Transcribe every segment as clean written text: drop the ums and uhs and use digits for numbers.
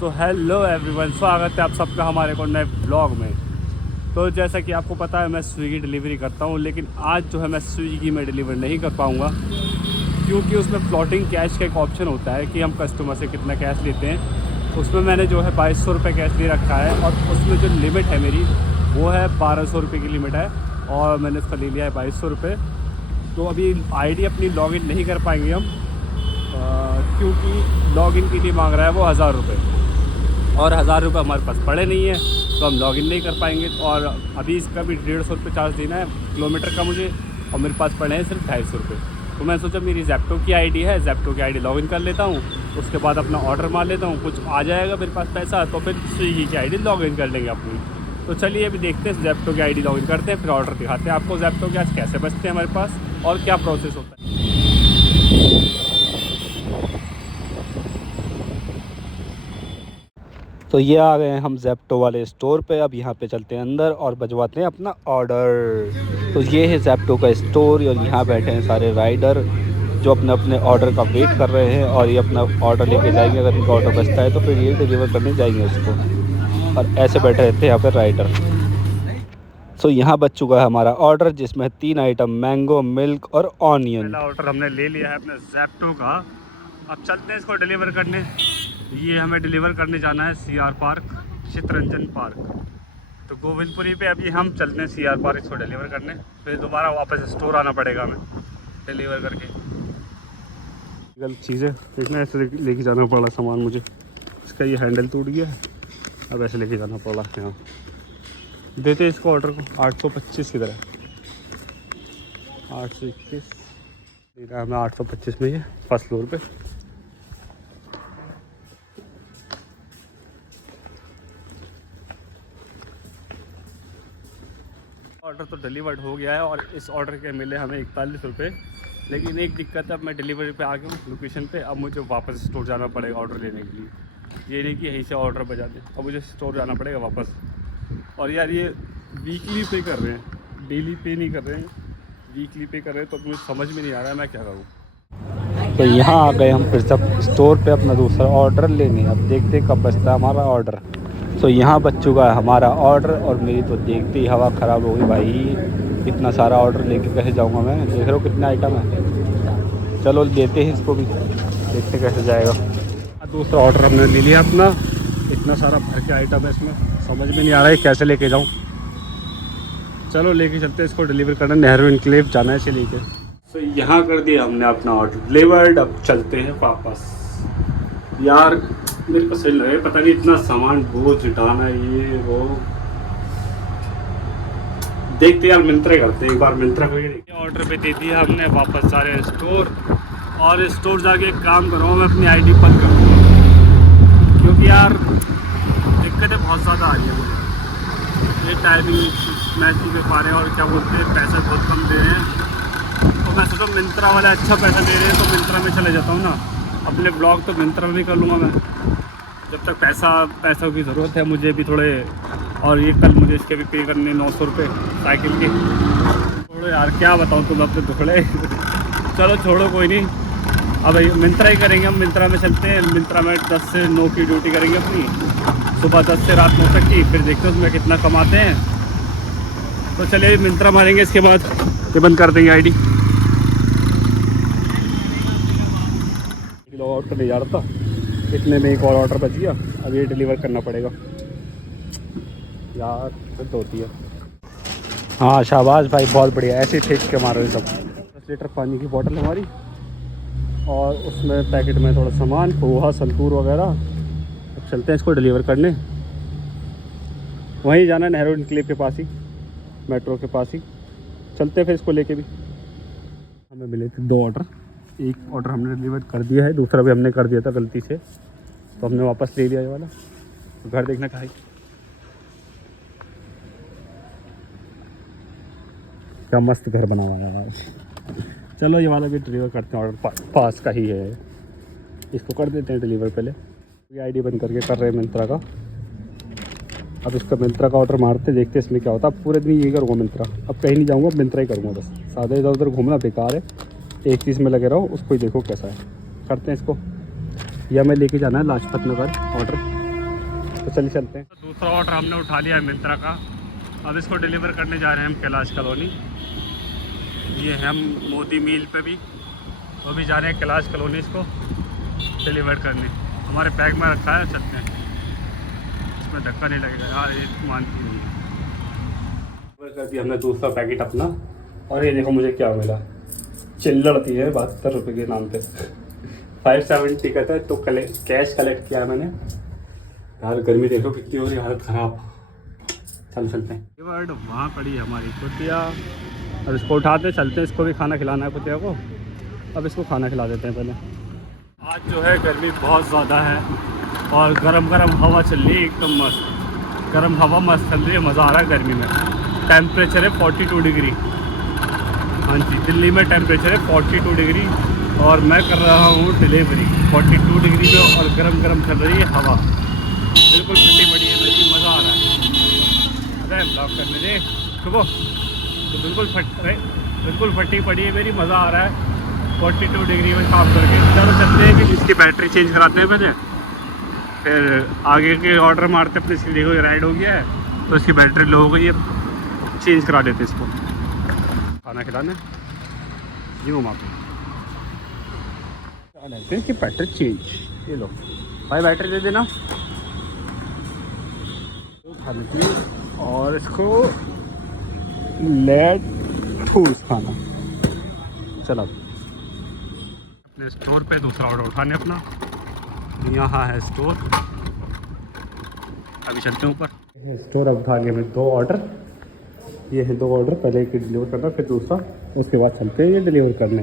So hello everyone, स्वागत है आप सबका हमारे को नए ब्लॉग में। तो जैसा कि आपको पता है मैं स्विगी डिलीवरी करता हूँ, लेकिन आज जो है मैं स्विगी में डिलीवर नहीं कर पाऊँगा क्योंकि उसमें फ्लोटिंग कैश का एक ऑप्शन होता है कि हम कस्टमर से कितना कैश लेते हैं। उसमें मैंने जो है 2200 रुपये कैश ले रखा है और उसमें जो लिमिट है मेरी वो है 1200 रुपये की लिमिट है और मैंने उसका ले लिया है 2200 रुपये। तो अभी आईडी अपनी लॉगिन नहीं कर पाएंगे हम क्योंकि लॉगिन के लिए मांग रहा है वो 1000 रुपये और 1000 रुपये हमारे पास पड़े नहीं है, तो हम लॉगिन नहीं कर पाएंगे। और अभी इसका भी 150 रुपये चार्ज देना है किलोमीटर का मुझे, और मेरे पास पड़े हैं सिर्फ 250 रुपये। तो मैं सोचा मेरी ज़ेप्टो की आईडी है, ज़ेप्टो की आईडी लॉगिन कर लेता हूँ, उसके बाद अपना ऑर्डर मार लेता हूँ, कुछ आ जाएगा मेरे पास पैसा तो फिर स्विगी की आईडी लॉगिन कर लेंगे अपनी। तो चलिए अभी देखते हैं ज़ेप्टो की आईडी लॉगिन करते हैं, फिर ऑर्डर दिखाते हैं आपको ज़ेप्टो के आज कैसे बचते हैं हमारे पास और क्या प्रोसेस होता है। तो ये आ गए हैं हम ज़ेप्टो वाले स्टोर पे। अब यहाँ पे चलते हैं अंदर और बजवाते हैं अपना ऑर्डर। तो ये है ज़ेप्टो का स्टोर और यहाँ बैठे हैं सारे राइडर जो अपने अपने ऑर्डर का वेट कर रहे हैं और ये अपना ऑर्डर लेके जाएंगे। अगर इनका ऑर्डर बचता है तो फिर ये डिलीवर करने जाएंगे उसको, और ऐसे बैठे रहते हैं यहाँ पर राइडर। तो यहाँ बच चुका है हमारा ऑर्डर जिसमें 3 आइटम, मैंगो, मिल्क और ऑनियन। पहला ऑर्डर हमने ले लिया है अपने ज़ेप्टो का। अब चलते हैं इसको डिलीवर करने। ये हमें डिलीवर करने जाना है सीआर पार्क, चितरंजन पार्क। तो गोविंदपुरी पे अभी हम चलते हैं सीआर पार्क इसको डिलीवर करने, फिर दोबारा वापस स्टोर आना पड़ेगा हमें डिलीवर करके। गलत चीज़ है, इतना ऐसे लेके जाना पड़ा सामान मुझे। इसका ये हैंडल टूट गया है, अब ऐसे लेके जाना पड़ा। यहाँ देते इसको ऑर्डर को 825 की तरह, 821 दे रहा है हमें 825 में, ये फर्स्ट फ्लोर पे। ऑर्डर तो डिलीवर्ड हो गया है और इस ऑर्डर के मिले हमें 41 रुपये। लेकिन एक दिक्कत है, अब मैं डिलीवरी पे आ गया हूँ लोकेशन पे, अब मुझे वापस स्टोर जाना पड़ेगा ऑर्डर लेने के लिए। ये नहीं कि यहीं से ऑर्डर बजा दें, अब मुझे स्टोर जाना पड़ेगा वापस। और यार ये वीकली पे कर रहे हैं, डेली पे नहीं कर रहे हैं, वीकली पे कर रहे हैं, तो मुझे समझ में नहीं आ रहा है मैं क्या करूँ। तो यहाँ आ गए हम फिर सब स्टोर पे अपना दूसरा ऑर्डर लेने। अब देखते कब बचता है हमारा ऑर्डर। तो यहाँ बच चुका है हमारा ऑर्डर और मेरी तो देखते ही हवा ख़राब हो गई भाई। इतना सारा ऑर्डर लेके कैसे जाऊँगा मैं, देख रहे हो कितने आइटम है। चलो देते हैं इसको भी, देखते कैसे जाएगा। दूसरा ऑर्डर हमने ले लिया अपना, इतना सारा भर के आइटम है इसमें, समझ में नहीं आ रहा है कैसे लेके जाऊँ। चलो लेके चलते हैं इसको डिलीवर करना, नेहरू इनक्लेव जाना है इसे लेके। तो यहाँ कर दिया हमने अपना ऑर्डर डिलीवर्ड, अब चलते हैं वापस। यार मेरे को सही लगे, पता नहीं इतना सामान बोझ उठाना ये वो। देखते यार मिंत्रा करते हैं एक बार, मिंत्रा को ये ऑर्डर पे दे दिया हमने वापस सारे स्टोर। और स्टोर जाके एक काम करूँ, मैं अपनी आईडी बंद करूँगा क्योंकि यार दिक्कतें बहुत ज़्यादा आ रही है मुझे। ये टाइमिंग मैच नहीं कर पा रहे हैं और क्या बोलते हैं पैसा बहुत कम दे रहे हैं। तो मैं सोचा मिंत्रा वाले अच्छा पैसा दे रहे हैं तो मिंत्रा में चले जाता हूँ ना, अपने ब्लॉग तो मिंत्रा में कर लूँगा मैं जब तक पैसों की ज़रूरत है मुझे भी थोड़े। और ये कल मुझे इसके भी पे करने 900 रुपये साइकिल के। छोड़ो यार क्या बताऊँ तुम अपने दुखड़े। चलो छोड़ो कोई नहीं, अब मिंत्रा ही करेंगे हम। मिंत्रा में चलते हैं, मिंत्रा में 10 से 9 की ड्यूटी करेंगे अपनी, सुबह 10 से रात 9 तक की, फिर देखते हैं उसमें कितना कमाते हैं। तो चलिए मिंत्रा मारेंगे, इसके बाद ये बंद कर देंगे आईडी। लॉग आउट करने जा रहा था, इतने में एक और ऑर्डर बच गया, अब ये डिलीवर करना पड़ेगा यार, दिक्कत होती है। हाँ शाबाश भाई, बहुत बढ़िया, ऐसे ही फेंक के मारो ये सब। 10 लीटर पानी की बोतल हमारी और उसमें पैकेट में थोड़ा सामान, पोहा, संतूर वगैरह। अब चलते हैं इसको डिलीवर करने। वहीं जाना है नेहरू इनक्लेव के पास ही, मेट्रो के पास ही। चलते हैं फिर इसको लेके भी। हमें मिले थे 2 ऑर्डर, एक ऑर्डर हमने डिलीवर कर दिया है, दूसरा भी हमने कर दिया था गलती से, तो हमने वापस ले लिया ये वाला। तो घर देखना कहाँ, क्या मस्त घर बनाया है। चलो ये वाला भी डिलीवर करते हैं, ऑर्डर पास का ही है, इसको कर देते हैं डिलीवर। पहले ये आईडी बंद करके कर रहे हैं मिंत्रा का। अब इसका मिंत्रा का ऑर्डर मारते, देखते हैं इसमें क्या होता है। अब पूरे दिन यही करूँगा मिंत्रा, अब कहीं नहीं जाऊँगा, मिंत्रा ही करूँगा बस। सादा इधर उधर घूमना बेकार है, एक चीज़ में लगे रहो, उसको ही देखो कैसा है। करते हैं इसको, या मैं लेके जाना है लाजपत नगर ऑर्डर, तो चलिए चलते हैं। दूसरा ऑर्डर हमने उठा लिया है मिंत्रा का। अब इसको डिलीवर करने जा रहे हैं हम कैलाश कॉलोनी। ये है हम मोदी मील पे भी, वो भी जा रहे हैं कैलाश कॉलोनी इसको डिलीवर करने। हमारे बैग में रखा है, चलते हैं, इसमें धक्का नहीं लगेगा यार, ये मानती नहीं। डिलीवर कर दिया हमने दूसरा पैकेट अपना। और ये देखो मुझे क्या मिला, चिल्लड़ दी है 72 रुपये के नाम पे। 570 का था तो कैश कलेक्ट किया मैंने। यार गर्मी देखो कितनी हो रही है, हालत ख़राब। चलते हैं। ये वर्ड वहाँ पड़ी है हमारी कुतिया। अब इसको उठाते चलते हैं, इसको भी खाना खिलाना है कुतिया को। अब इसको खाना खिला देते हैं पहले। आज जो है गर्मी बहुत ज़्यादा है और गरम गरम हवा चल रही है, एकदम मस्त गरम हवा मस्त चल रही है, मज़ा आ रहा है गर्मी में। टेम्परेचर है 42 डिग्री। हाँ जी, दिल्ली में टेम्परेचर है 42 डिग्री और मैं कर रहा हूँ डिलीवरी 42 डिग्री में और गरम गरम चल रही है हवा, बिल्कुल ठंडी पड़ी है भाई, मज़ा आ रहा है। अरे ब्लॉक करने दे सुबह तो बिल्कुल फटी पड़ी है मेरी, मज़ा आ रहा है 42 डिग्री में काम करके। चलो चलते हैं कि इसकी बैटरी चेंज कराते हैं पहले, फिर आगे के ऑर्डर मारते अपने। इसकी देखो राइड हो गया है तो इसकी बैटरी लो हो गई है, चेंज करा देते इसको। खाना खिलाने जी वो मापे लेते हैं कि बैटरी चेंज। ये लो भाई बैटरी दे देना खाने की, और इसको लेट ठूस खाना। चलो अपने स्टोर पे दूसरा ऑर्डर उठाने अपना। यहाँ है स्टोर, अभी चलते हैं ऊपर। स्टोर अब उठा लिया मैं 2 ऑर्डर। ये है 2 ऑर्डर, पहले एक डिलीवर करना फिर दूसरा, उसके बाद चलते हैं ये डिलीवर करने।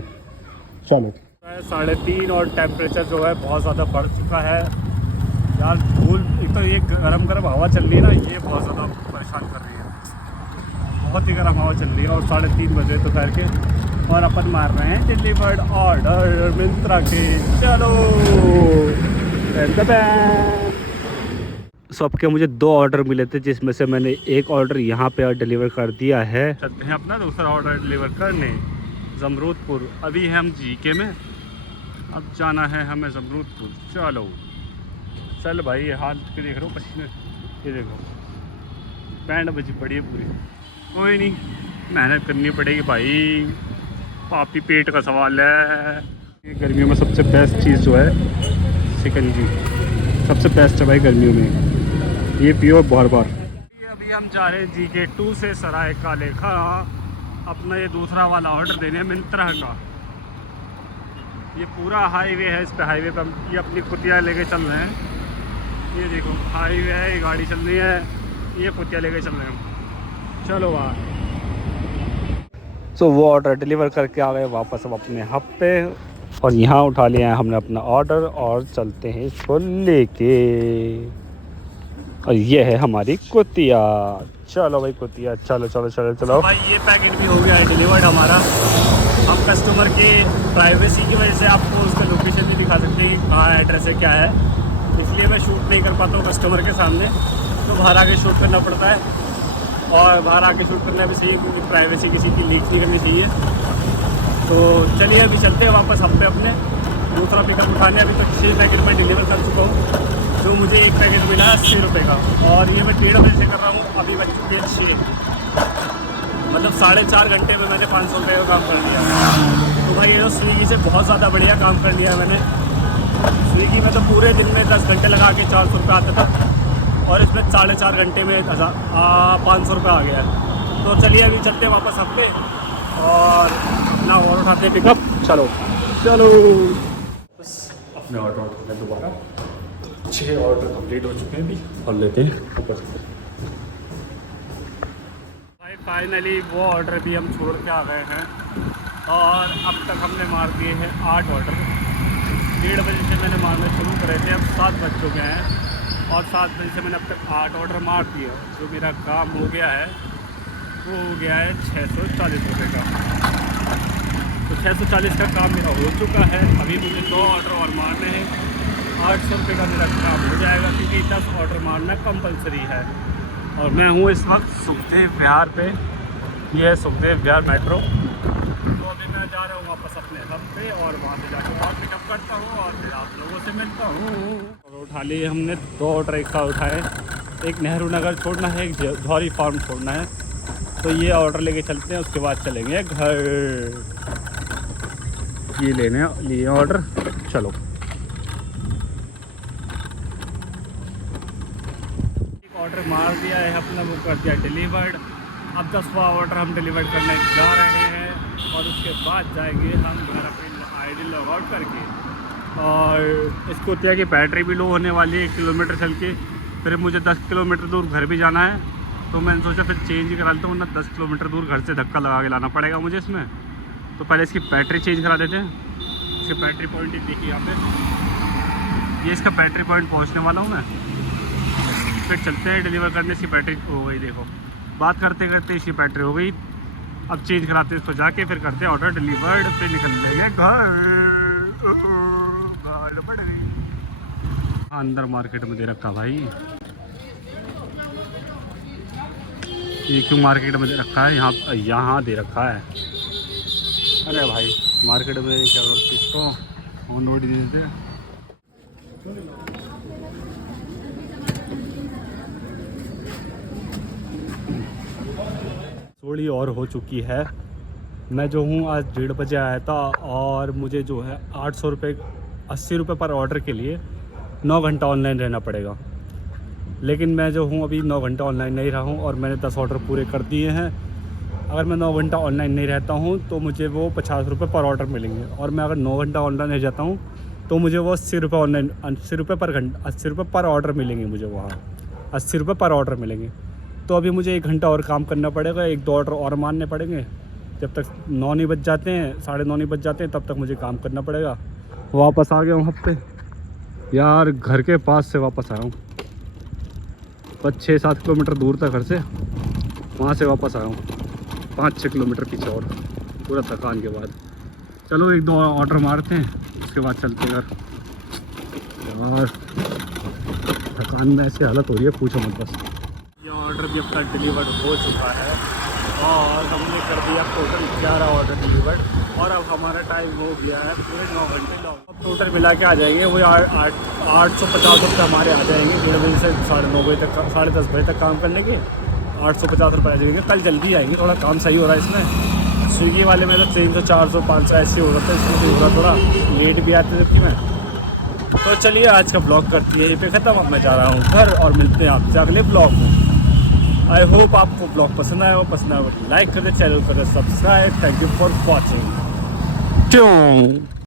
चलो 3:30 और टेम्परेचर जो है बहुत ज़्यादा बढ़ चुका है यार। धूल, एक तो ये गरम हवा चल रही है ना, ये बहुत ज़्यादा परेशान कर रही है, बहुत ही गर्म हवा चल रही है। और 3:30 बजे दोपहर के, और अपन मार रहे हैं डिलीवर्ड ऑर्डर मिंत्रा के। चलो सो अब के मुझे 2 ऑर्डर मिले थे, जिसमें से मैंने एक ऑर्डर यहाँ पे डिलीवर कर दिया है। चलते हैं अपना दूसरा ऑर्डर डिलीवर करने जमरूदपुर। अभी है हम जीके में, अब जाना है हमें जमरूदपुर। चलो चल भाई, ये हाथ के देख रहे हो पसीने, ये देखो बैंड बजी पड़ी है पूरी। कोई नहीं, मेहनत करनी पड़ेगी भाई, पापी पेट का सवाल है। ये गर्मियों में सबसे बेस्ट चीज़ जो है शिकंजी, सबसे बेस्ट है भाई गर्मियों में, ये पियो बार बार। अभी हम जा रहे हैं जीके 2 से सराय काले खां अपना ये दूसरा वाला ऑर्डर देने मिंत्रा का। ये पूरा हाईवे है, इस पे हाईवे पे हम ये अपनी कुतिया लेके चल रहे हैं। ये देखो हाईवे है, ये गाड़ी चल रही है, ये कुतिया लेके चल रहे हैं। चलो बाहर। सो वो ऑर्डर डिलीवर करके आ गए वापस अब अपने हब पे, और यहाँ उठा लिया है हमने अपना ऑर्डर और चलते हैं इसको लेके। और ये है हमारी कुतिया। चलो भाई कुतिया, चलो चलो चलो चलो भाई। ये पैकेट भी हो गया है डिलीवर्ड हमारा। हम कस्टमर के प्राइवेसी की वजह से आपको उसका लोकेशन नहीं दिखा सकते कि कहाँ एड्रेस है क्या है, इसलिए मैं शूट नहीं कर पाता हूँ कस्टमर के सामने, तो बाहर आके शूट करना पड़ता है। और बाहर आके शूट करना भी सही है क्योंकि प्राइवेसी किसी की लीक नहीं करनी चाहिए। तो चलिए अभी चलते हैं वापस हम पे अपने दूसरा पिकअप उठाने। अभी तक 6 पैकेट मैं डिलीवर कर चुका हूँ, जो मुझे एक पैकेट मिला 80 रुपये का, और ये मैं 1:30 बजे से कर रहा हूँ। अभी बज चुके हैं 6, मतलब 4.5 घंटे में मैंने 500 रुपये का काम कर लिया। तो भाई ये तो स्विगी से बहुत ज़्यादा बढ़िया काम कर लिया है मैंने। स्विगी में तो पूरे दिन में 10 घंटे लगा के 400 रुपये आता था, और इसमें 4.5 घंटे में 500 रुपये आ गया है। तो चलिए अभी चलते हैं वापस हम पे और अपना और उठाते हैं पिकअप। चलो चलो बस अपने ऑर्डर उठाते हैं दोबारा। 6 ऑर्डर कंप्लीट हो चुके हैं अभी, और लेते हैं ऊपर। भाई फाइनली वो ऑर्डर भी हम छोड़ के आ गए हैं, और अब तक हमने मार दिए हैं 8 ऑर्डर। 1:30 बजे से मैंने मारना शुरू करे थे, अब 7 बज चुके हैं, और 7 बजे से मैंने अब तक 8 ऑर्डर मार दिए। जो मेरा काम हो गया है वो हो गया है 640 रुपये का। तो 640 का काम मेरा हो चुका है। अभी मुझे 2 ऑर्डर और मारने हैं, 800 रुपये का मेरा काम हो जाएगा, क्योंकि 10 ऑर्डर मारना कंपलसरी है। और मैं हूँ इस वक्त सुखदेव विहार पे, ये है सुखदेव विहार मेट्रो। तो अभी मैं जा रहा हूँ वापस अपने हब पे और वहाँ से जाकर और पिकअप करता हूँ और फिर आप लोगों से मिलता हूँ। और उठा लिए हमने 2 ऑर्डर एक साथ उठाए, एक नेहरू नगर छोड़ना है, एक जौहरी फार्म छोड़ना है। तो ये ऑर्डर लेके चलते हैं, उसके बाद चलेंगे घर। ये लेने लिए ऑर्डर, चलो। एक ऑर्डर मार दिया है अपना, वो कर दिया डिलीवर्ड। अब 10वां ऑर्डर हम डिलीवर करने जा रहे हैं और उसके बाद जाएंगे हम घर अपनी आईडी लॉग आउट करके। और इसको क्या कि बैटरी भी लो होने वाली है 1 किलोमीटर चल के, फिर मुझे 10 किलोमीटर दूर घर भी जाना है। तो मैंने सोचा फिर चेंज ही करा लेता हूँ ना, 10 किलोमीटर दूर घर से धक्का लगा के लाना पड़ेगा मुझे इसमें। तो पहले इसकी बैटरी चेंज करा देते हैं। इसके बैटरी पॉइंट देखिए यहाँ पे, ये इसका बैटरी पॉइंट पहुँचने वाला हूँ मैं। फिर चलते हैं डिलीवर करने। इसकी बैटरी हो गई, देखो बात करते करते इसकी बैटरी हो गई। अब चेंज कराते हैं इसको जाके, फिर करते हैं ऑर्डर डिलीवर्ड, फिर निकल लेंगे घर। पड़ गई अंदर मार्केट में दे रखा भाई, ये क्यों मार्केट में दे रखा है? यहाँ दे रखा है। अरे भाई मार्केट में क्या बोलते इसको, ऑन रोड दे देते हैं। थोड़ी और हो चुकी है। मैं जो हूँ आज 1:30 बजे आया था और मुझे जो है 800 रुपये 80 रुपये पर ऑर्डर के लिए 9 घंटा ऑनलाइन रहना पड़ेगा। लेकिन मैं जो हूँ अभी 9 घंटा ऑनलाइन नहीं रहा हूँ और मैंने 10 ऑर्डर पूरे कर दिए हैं। अगर मैं 9 घंटा ऑनलाइन नहीं रहता हूँ तो मुझे वो 50 रुपये पर ऑर्डर मिलेंगे, और मैं अगर 9 घंटा ऑनलाइन रह जाता हूँ तो मुझे वो 80 रुपये ऑनलाइन 80 रुपये पर घंटा 80 रुपये पर ऑर्डर मिलेंगे। मुझे वहाँ 80 रुपये पर ऑर्डर मिलेंगे। तो अभी मुझे 1 घंटा और काम करना पड़ेगा, 1-2 ऑर्डर और मारने पड़ेंगे। जब तक 9 नहीं बज जाते हैं, 9:30 नहीं बज जाते हैं, तब तक मुझे काम करना पड़ेगा। वापस आ गया हूँ हफ्ते यार, घर के पास से वापस आया हूँ, 6-7 किलोमीटर दूर था घर से, वहाँ से वापस आया हूँ 5-6 किलोमीटर पीछे और, पूरा थकान के बाद। चलो 1-2 ऑर्डर मारते हैं, उसके बाद चलते हैं घर। और थकान में ऐसी हालत हो रही है पूछो मत बस। ये ऑर्डर भी अब तक डिलीवर्ड हो चुका है और हमने कर दिया टोटल 11 ऑर्डर डिलीवर्ड, और अब हमारा टाइम हो गया है पूरे 9 घंटे लॉग। अब टोटल मिला के आ जाएंगे वो 850 रुपये हमारे आ जाएंगे। 1:30 बजे से 9:30 बजे तक, 10:30 बजे तक काम करने के 850 रुपये आ जाएंगे। कल जल्दी आएंगे, थोड़ा काम सही हो रहा है इसमें। स्विगी वाले में तो 300, 400, 500 ऐसे हो रहा था, इसमें भी हो रहा, थोड़ा लेट भी आते थे मैं। तो चलिए आज का ब्लॉग करती है यहीं पे ख़त्म। अब मैं जा रहा हूँ घर और मिलते हैं आपसे अगले ब्लॉग में। आई होप आपको ब्लॉग पसंद आया हो, लाइक कर दे, चैनल कर दे subscribe. Thank you for watching.